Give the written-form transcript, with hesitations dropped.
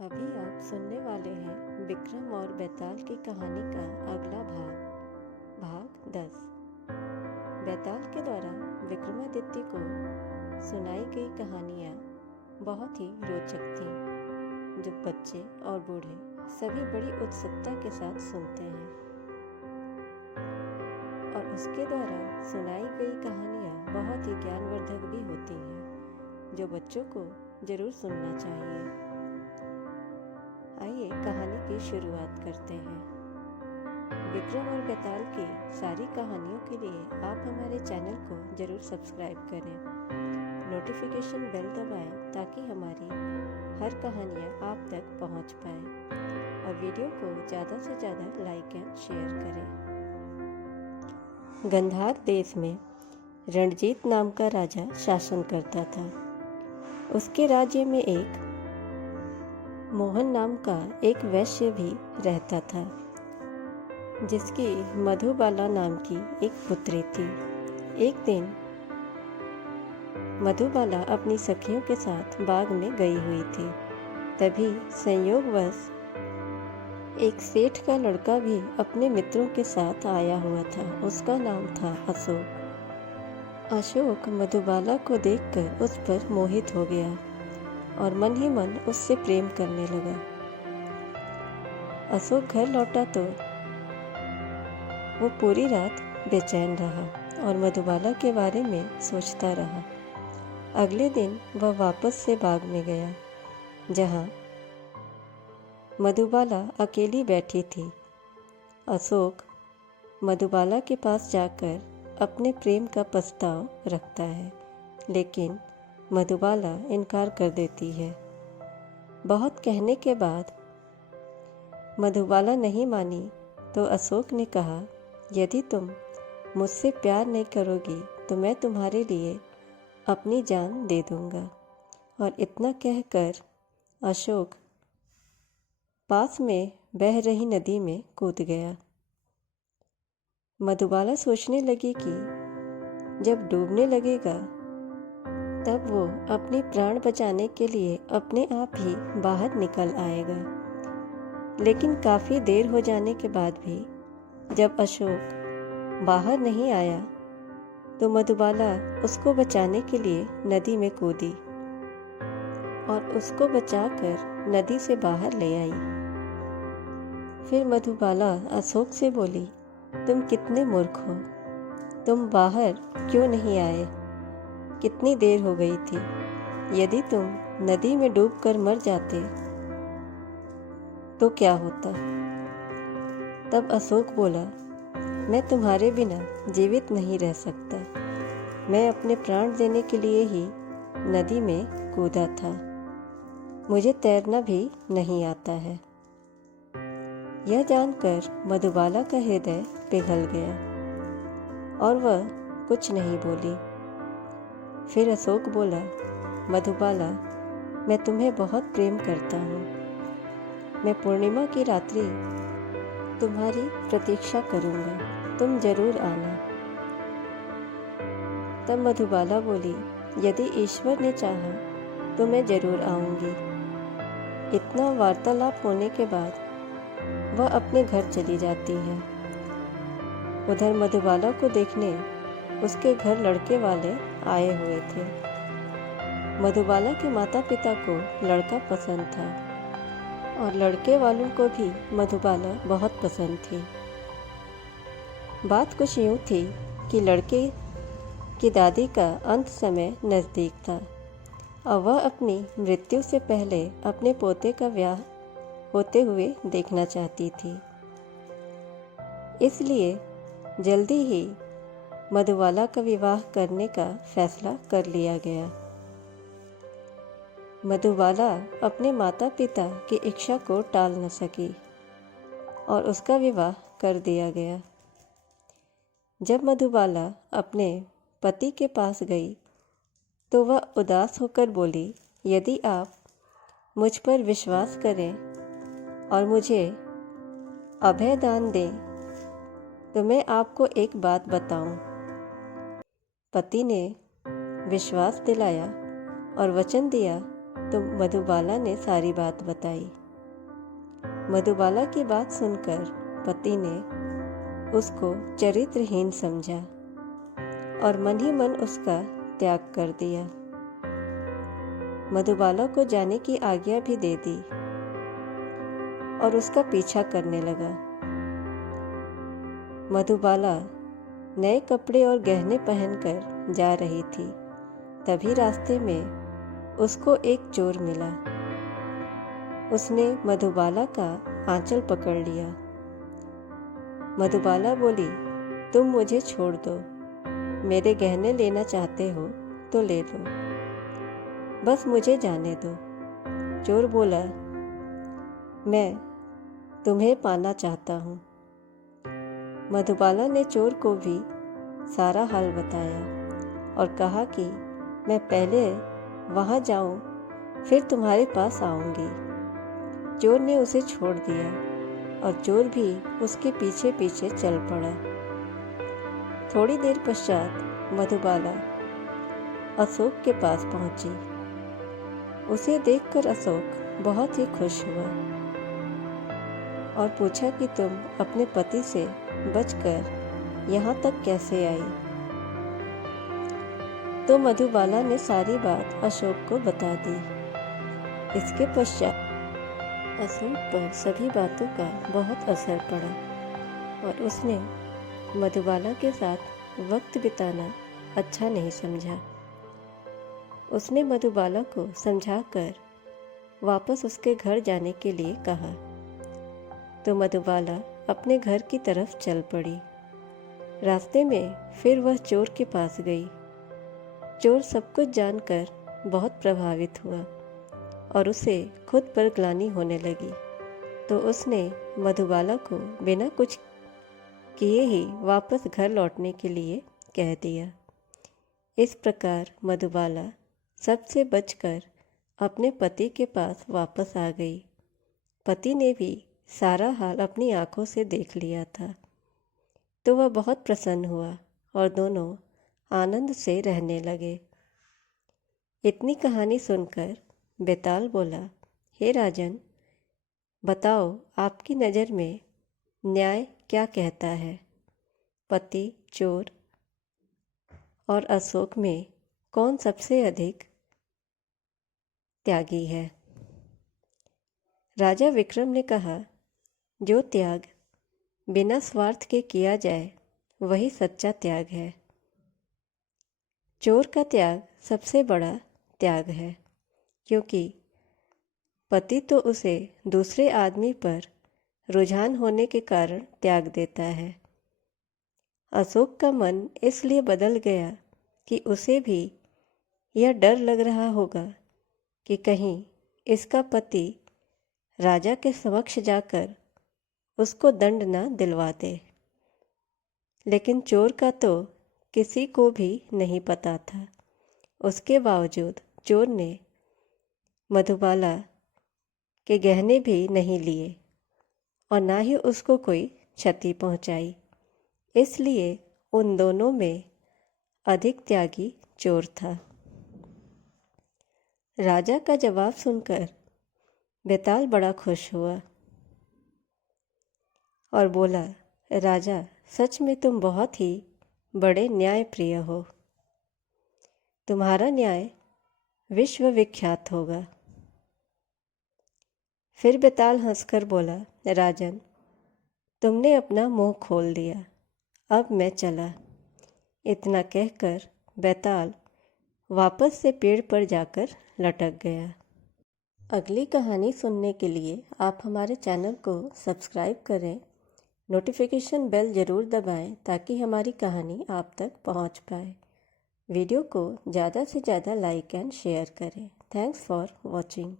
अभी आप सुनने वाले हैं विक्रम और बेताल की कहानी का अगला भाग 10। बेताल के द्वारा विक्रमादित्य को सुनाई गई कहानियाँ बहुत ही रोचक थीं, जो बच्चे और बूढ़े सभी बड़ी उत्सुकता के साथ सुनते हैं। और उसके द्वारा सुनाई गई कहानियाँ बहुत ही ज्ञानवर्धक भी होती हैं, जो बच्चों को जरूर सुनना चाहिए। आइए कहानी की शुरुआत करते हैं। विक्रम और बेताल की सारी कहानियों के लिए आप हमारे चैनल को जरूर सब्सक्राइब करें, नोटिफिकेशन बेल दबाएं ताकि हमारी हर कहानियाँ आप तक पहुँच पाए और वीडियो को ज़्यादा से ज़्यादा लाइक एंड शेयर करें। गंधार देश में रणजीत नाम का राजा शासन करता था। उसके राज्य में एक मोहन नाम का एक वैश्य भी रहता था, जिसकी मधुबाला नाम की एक पुत्री थी। एक दिन मधुबाला अपनी सखियों के साथ बाग में गई हुई थी। तभी संयोगवश एक सेठ का लड़का भी अपने मित्रों के साथ आया हुआ था। उसका नाम था अशोक। अशोक मधुबाला को देखकर उस पर मोहित हो गया और मन ही मन उससे प्रेम करने लगा। अशोक घर लौटा तो वो पूरी रात बेचैन रहा और मधुबाला के बारे में सोचता रहा। अगले दिन वह वापस से बाग में गया, जहाँ मधुबाला अकेली बैठी थी। अशोक मधुबाला के पास जाकर अपने प्रेम का प्रस्ताव रखता है, लेकिन मधुबाला इनकार कर देती है। बहुत कहने के बाद मधुबाला नहीं मानी तो अशोक ने कहा, यदि तुम मुझसे प्यार नहीं करोगी तो मैं तुम्हारे लिए अपनी जान दे दूंगा। और इतना कहकर अशोक पास में बह रही नदी में कूद गया। मधुबाला सोचने लगी कि जब डूबने लगेगा तब वो अपनी प्राण बचाने के लिए अपने आप ही बाहर निकल आएगा। लेकिन काफ़ी देर हो जाने के बाद भी जब अशोक बाहर नहीं आया तो मधुबाला उसको बचाने के लिए नदी में कूदी और उसको बचाकर नदी से बाहर ले आई। फिर मधुबाला अशोक से बोली, तुम कितने मूर्ख हो, तुम बाहर क्यों नहीं आए? कितनी देर हो गई थी। यदि तुम नदी में डूबकर मर जाते तो क्या होता? तब अशोक बोला, मैं तुम्हारे बिना जीवित नहीं रह सकता। मैं अपने प्राण देने के लिए ही नदी में कूदा था। मुझे तैरना भी नहीं आता है। यह जानकर मधुबाला का हृदय पिघल गया और वह कुछ नहीं बोली। फिर अशोक बोला, मधुबाला, मैं तुम्हें बहुत प्रेम करता हूँ। मैं पूर्णिमा की रात्रि तुम्हारी प्रतीक्षा करूँगा, तुम जरूर आना। तब मधुबाला बोली, यदि ईश्वर ने चाहा तो मैं जरूर आऊँगी। इतना वार्तालाप होने के बाद वह अपने घर चली जाती है। उधर मधुबाला को देखने उसके घर लड़के वाले आए हुए थे। मधुबाला के माता पिता को लड़का पसंद था और लड़के वालों को भी मधुबाला बहुत पसंद थी। बात कुछ यूँ थी कि लड़के की दादी का अंत समय नज़दीक था और वह अपनी मृत्यु से पहले अपने पोते का ब्याह होते हुए देखना चाहती थी। इसलिए जल्दी ही मधुबाला का विवाह करने का फैसला कर लिया गया। मधुबाला अपने माता पिता की इच्छा को टाल न सकी और उसका विवाह कर दिया गया। जब मधुबाला अपने पति के पास गई तो वह उदास होकर बोली, यदि आप मुझ पर विश्वास करें और मुझे अभय दान दें तो मैं आपको एक बात बताऊं। पति ने विश्वास दिलाया और वचन दिया तो मधुबाला ने सारी बात बताई। मधुबाला की बात सुनकर पति ने उसको चरित्रहीन समझा और मन ही मन उसका त्याग कर दिया। मधुबाला को जाने की आज्ञा भी दे दी और उसका पीछा करने लगा। मधुबाला नए कपड़े और गहने पहनकर जा रही थी। तभी रास्ते में उसको एक चोर मिला। उसने मधुबाला का आंचल पकड़ लिया। मधुबाला बोली, तुम मुझे छोड़ दो, मेरे गहने लेना चाहते हो तो ले लो, बस मुझे जाने दो। चोर बोला, मैं तुम्हें पाना चाहता हूँ। मधुबाला ने चोर को भी सारा हाल बताया और कहा कि मैं पहले वहाँ जाऊँ, फिर तुम्हारे पास आऊँगी। चोर ने उसे छोड़ दिया और चोर भी उसके पीछे पीछे चल पड़ा। थोड़ी देर पश्चात मधुबाला अशोक के पास पहुँची। उसे देखकर अशोक बहुत ही खुश हुआ और पूछा कि तुम अपने पति से बचकर यहाँ तक कैसे आई। तो मधुबाला ने सारी बात अशोक को बता दी। इसके पश्चात अशोक पर सभी बातों का बहुत असर पड़ा और उसने मधुबाला के साथ वक्त बिताना अच्छा नहीं समझा। उसने मधुबाला को समझाकर वापस उसके घर जाने के लिए कहा। तो मधुबाला अपने घर की तरफ चल पड़ी। रास्ते में फिर वह चोर के पास गई। चोर सब कुछ जानकर बहुत प्रभावित हुआ और उसे खुद पर ग्लानि होने लगी। तो उसने मधुबाला को बिना कुछ किए ही वापस घर लौटने के लिए कह दिया। इस प्रकार मधुबाला सबसे बचकर अपने पति के पास वापस आ गई। पति ने भी सारा हाल अपनी आंखों से देख लिया था, तो वह बहुत प्रसन्न हुआ और दोनों आनंद से रहने लगे। इतनी कहानी सुनकर बेताल बोला, हे राजन, बताओ आपकी नज़र में न्याय क्या कहता है? पति, चोर और अशोक में कौन सबसे अधिक त्यागी है? राजा विक्रम ने कहा, जो त्याग बिना स्वार्थ के किया जाए वही सच्चा त्याग है। चोर का त्याग सबसे बड़ा त्याग है, क्योंकि पति तो उसे दूसरे आदमी पर रुझान होने के कारण त्याग देता है। अशोक का मन इसलिए बदल गया कि उसे भी यह डर लग रहा होगा कि कहीं इसका पति राजा के समक्ष जाकर उसको दंड न दिलवा दे। लेकिन चोर का तो किसी को भी नहीं पता था। उसके बावजूद चोर ने मधुबाला के गहने भी नहीं लिए और ना ही उसको कोई क्षति पहुंचाई। इसलिए उन दोनों में अधिक त्यागी चोर था। राजा का जवाब सुनकर बेताल बड़ा खुश हुआ और बोला, राजा, सच में तुम बहुत ही बड़े न्यायप्रिय हो। तुम्हारा न्याय विश्व विख्यात होगा। फिर बेताल हंसकर बोला, राजन, तुमने अपना मुंह खोल दिया, अब मैं चला। इतना कहकर बेताल वापस से पेड़ पर जाकर लटक गया। अगली कहानी सुनने के लिए आप हमारे चैनल को सब्सक्राइब करें, नोटिफिकेशन बेल ज़रूर दबाएं ताकि हमारी कहानी आप तक पहुंच पाए। वीडियो को ज़्यादा से ज़्यादा लाइक एंड शेयर करें। Thanks for watching.